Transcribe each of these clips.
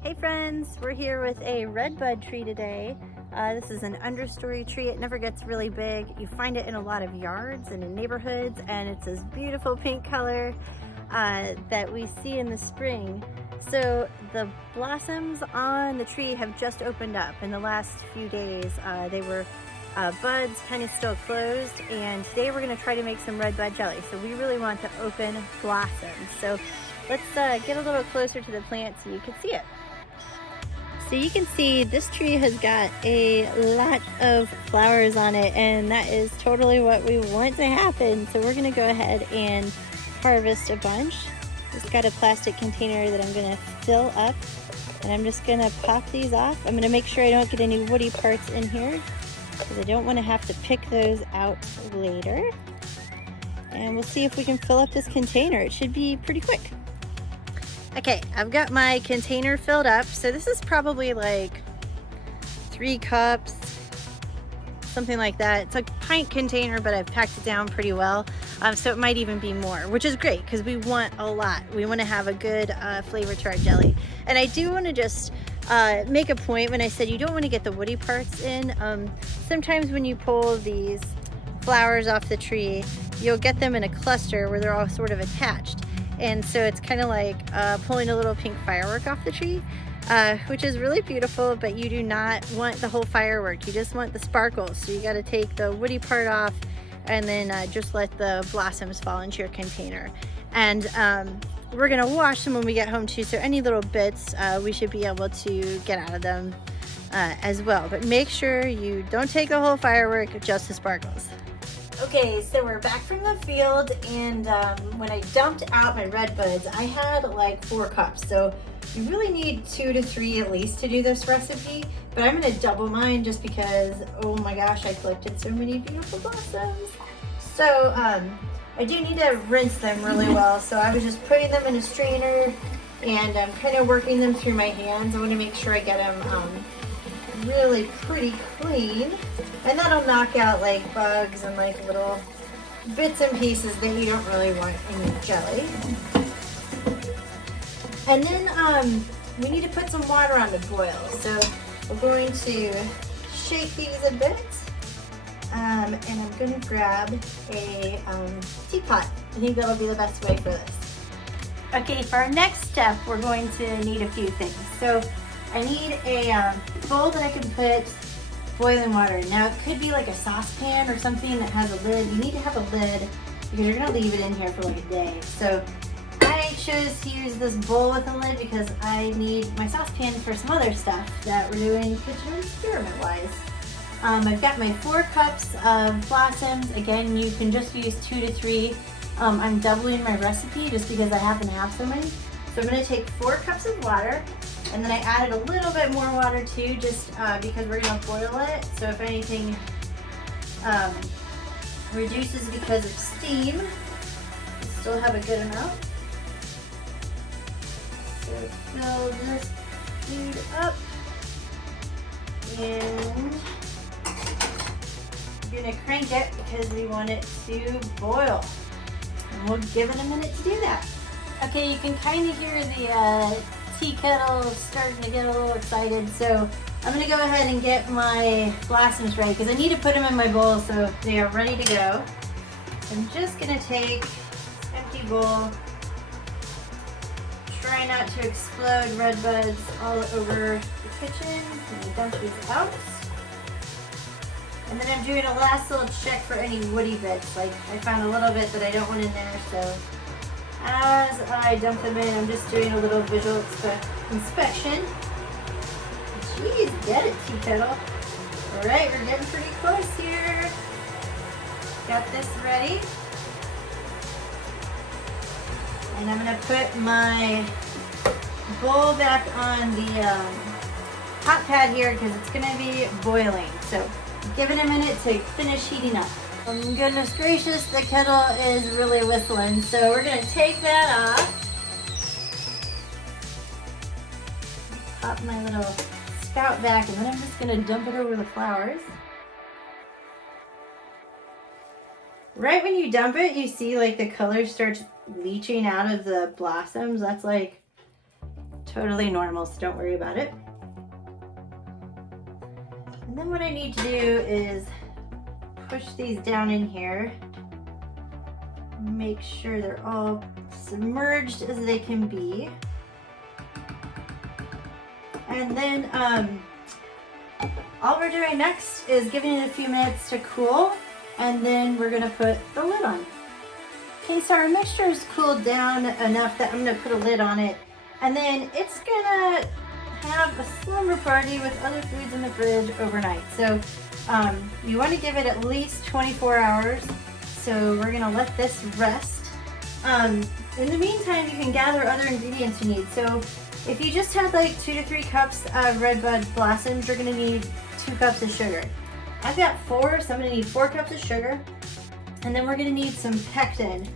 Hey friends, we're here with a redbud tree today. This is an understory tree. It never gets really big. You find it in a lot of yards and in neighborhoods, and it's this beautiful pink color that we see in the spring. So the blossoms on the tree have just opened up in the last few days. They were buds kind of still closed, and today we're going to try to make some redbud jelly. So we really want to open blossoms. So let's get a little closer to the plant so you can see it. So you can see this tree has got a lot of flowers on it, and that is totally what we want to happen. So we're gonna go ahead and harvest a bunch. Just got a plastic container that I'm gonna fill up, and I'm just gonna pop these off. I'm gonna make sure I don't get any woody parts in here because I don't wanna have to pick those out later. And we'll see if we can fill up this container. It should be pretty quick. Okay, I've got my container filled up. So this is probably like 3 cups, something like that. It's a pint container, but I've packed it down pretty well. So it might even be more, which is great because we want a lot. We want to have a good flavor to our jelly. And I do want to just make a point when I said you don't want to get the woody parts in. Sometimes when you pull these flowers off the tree, you'll get them in a cluster where they're all sort of attached. And so it's kind of like pulling a little pink firework off the tree, which is really beautiful, but you do not want the whole firework. You just want the sparkles. So you got to take the woody part off and then just let the blossoms fall into your container. And we're going to wash them when we get home too. So any little bits we should be able to get out of them as well. But make sure you don't take the whole firework, just the sparkles. Okay, so we're back from the field, and when I dumped out my red buds, I had like 4 cups. So you really need 2 to 3 at least to do this recipe, but I'm gonna double mine just because, oh my gosh, I collected so many beautiful blossoms. So I do need to rinse them really well. So I was just putting them in a strainer, and I'm kind of working them through my hands. I wanna make sure I get them really pretty clean, and that'll knock out like bugs and like little bits and pieces that you don't really want in your jelly. And then we need to put some water on to boil, so we're going to shake these a bit, and I'm going to grab a teapot. I think that'll be the best way for this. Okay, for our next step we're going to need a few things. So I need a bowl that I can put boiling water in. Now it could be like a saucepan or something that has a lid. You need to have a lid because you're gonna leave it in here for like a day. So I chose to use this bowl with a lid because I need my saucepan for some other stuff that we're doing kitchen experiment wise. I've got my 4 cups of blossoms. Again, you can just use 2 to 3. I'm doubling my recipe just because I happen to have so many. So I'm gonna take 4 cups of water. And then I added a little bit more water too, just because we're gonna boil it. So if anything reduces because of steam, we still have a good amount. So fill this dude up, and we're gonna crank it because we want it to boil. And we'll give it a minute to do that. Okay, you can kind of hear the tea kettle starting to get a little excited, so I'm going to go ahead and get my blossoms ready because I need to put them in my bowl so they are ready to go. I'm just going to take this empty bowl, try not to explode red buds all over the kitchen, and dump these out. And then I'm doing a last little check for any woody bits. Like I found a little bit that I don't want in there, so as I dump them in, I'm just doing a little visual inspection. Jeez, get it, tea kettle. All right, we're getting pretty close here. Got this ready. And I'm gonna put my bowl back on the hot pad here because it's gonna be boiling. So give it a minute to finish heating up. Oh goodness gracious, the kettle is really whistling. So we're gonna take that off. Pop my little spout back, and then I'm just gonna dump it over the flowers. Right when you dump it, you see like the color starts leaching out of the blossoms. That's like totally normal, so don't worry about it. And then what I need to do is push these down in here. Make sure they're all submerged as they can be. And then all we're doing next is giving it a few minutes to cool, and then we're gonna put the lid on. Okay, so our mixture is cooled down enough that I'm gonna put a lid on it, and then it's gonna have a slumber party with other foods in the fridge overnight. So you want to give it at least 24 hours. So we're gonna let this rest. In the meantime, you can gather other ingredients you need. So if you just had like 2 to 3 cups of Redbud blossoms, you're gonna need 2 cups of sugar. I've got 4, so I'm gonna need 4 cups of sugar. And then we're gonna need some pectin,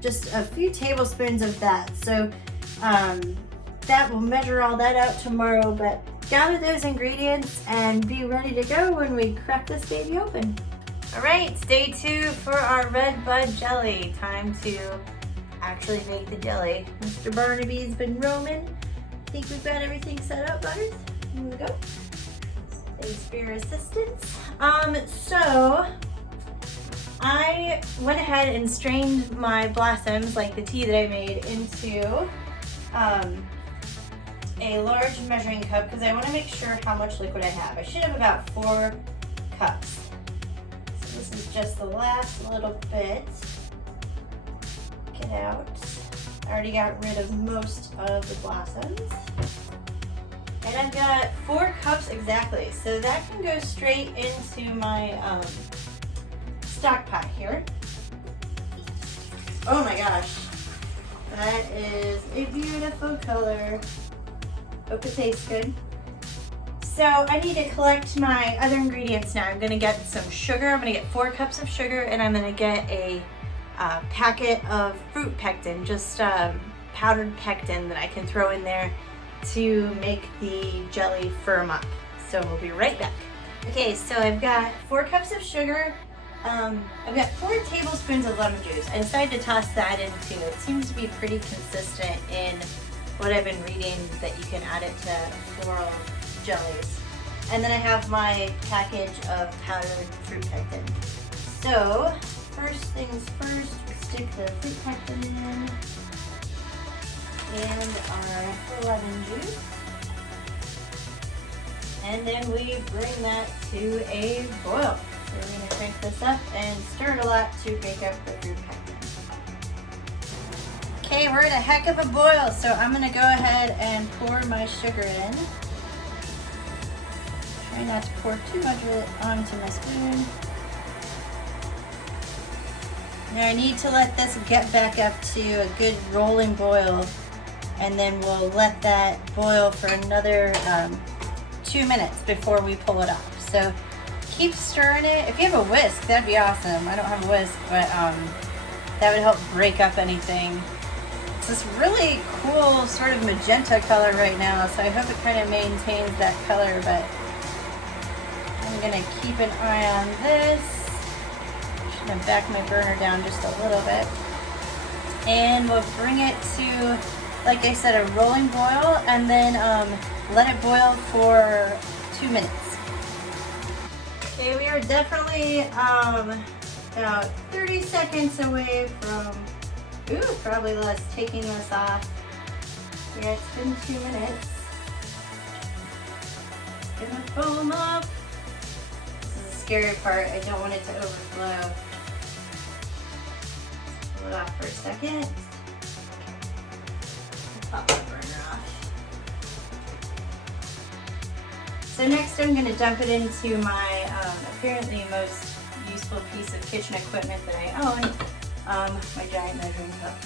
just a few tablespoons of that. So that will measure all that out tomorrow, but gather those ingredients and be ready to go when we crack this baby open. All right, it's day 2 for our Redbud jelly. Time to actually make the jelly. Mr. Barnaby's been roaming. I think we've got everything set up, Butters. Here we go. Thanks for your assistance. So I went ahead and strained my blossoms, like the tea that I made, into a large measuring cup because I want to make sure how much liquid I have. I should have about 4 cups. So this is just the last little bit. Get out. I already got rid of most of the blossoms. And I've got 4 cups exactly, so that can go straight into my stock pot here. Oh my gosh, that is a beautiful color. Hope it tastes good. So I need to collect my other ingredients now. I'm gonna get some sugar. I'm gonna get 4 cups of sugar, and I'm gonna get a packet of fruit pectin, just powdered pectin that I can throw in there to make the jelly firm up. So we'll be right back. Okay, so I've got 4 cups of sugar. I've got 4 tablespoons of lemon juice. I decided to toss that in too. It seems to be pretty consistent in what I've been reading, that you can add it to floral jellies. And then I have my package of powdered fruit pectin. So first things first, we stick the fruit pectin in and our lemon juice. And then we bring that to a boil. So we're going to crank this up and stir it a lot to break up the fruit pectin. Okay, we're in a heck of a boil, so I'm going to go ahead and pour my sugar in. Try not to pour too much of it onto my spoon. Now I need to let this get back up to a good rolling boil, and then we'll let that boil for another 2 minutes before we pull it off. So keep stirring it. If you have a whisk, that'd be awesome. I don't have a whisk, but that would help break up anything. It's this really cool sort of magenta color right now, so I hope it kind of maintains that color, but I'm gonna keep an eye on this. I'm gonna back my burner down just a little bit. And we'll bring it to, like I said, a rolling boil, and then let it boil for 2 minutes. Okay, we are definitely about 30 seconds away from, probably less, taking this off. Yeah, it's been 2 minutes. It's gonna foam up. This is the scary part. I don't want it to overflow. Pull it off for a second. Pop the burner off. So next I'm going to dump it into my apparently most useful piece of kitchen equipment that I own, my giant measuring cup.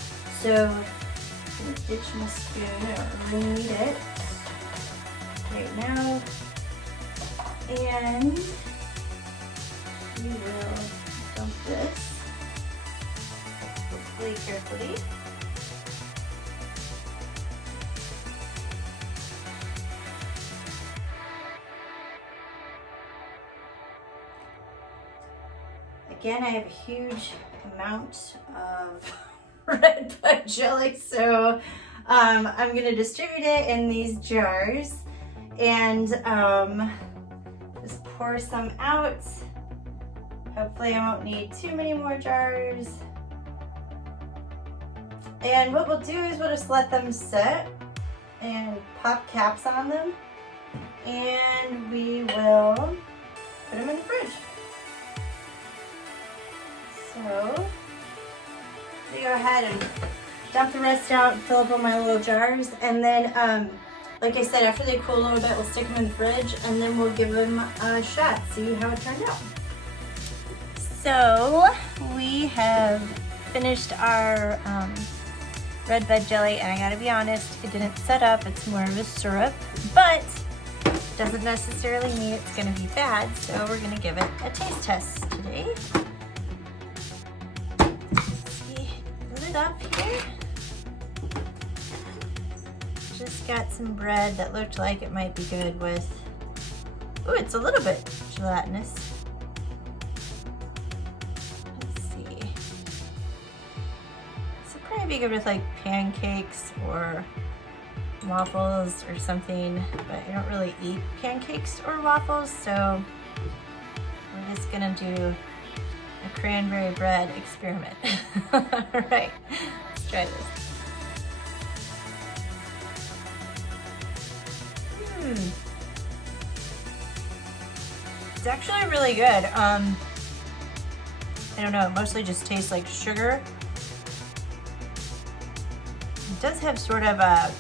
So I'm going to ditch my spoon. I don't really need it right now. And we will dump this, hopefully carefully. Again, I have a huge amount of Redbud jelly, so I'm gonna distribute it in these jars and just pour some out. Hopefully I won't need too many more jars. And what we'll do is we'll just let them sit and pop caps on them, and we will put them in the fridge. So go ahead and dump the rest out, fill up all my little jars, and then like I said, after they cool a little bit, we'll stick them in the fridge, and then we'll give them a shot, see how it turned out. So we have finished our Redbud jelly, and I gotta be honest, it didn't set up. It's more of a syrup, but doesn't necessarily mean it's gonna be bad, so we're gonna give it a taste test today. See, lid up here. Just got some bread that looked like it might be good with, ooh, it's a little bit gelatinous. Let's see. This would probably be good with like pancakes or waffles or something, but I don't really eat pancakes or waffles, so we're just gonna do a cranberry bread experiment. All right, let's try this. It's actually really good. I don't know, it mostly just tastes like sugar. It does have sort of a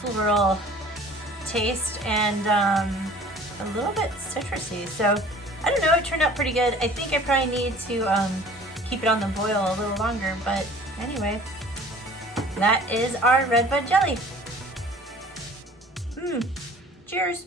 floral taste and a little bit citrusy. So I don't know, it turned out pretty good. I think I probably need to keep it on the boil a little longer, but anyway, that is our Redbud jelly. Cheers.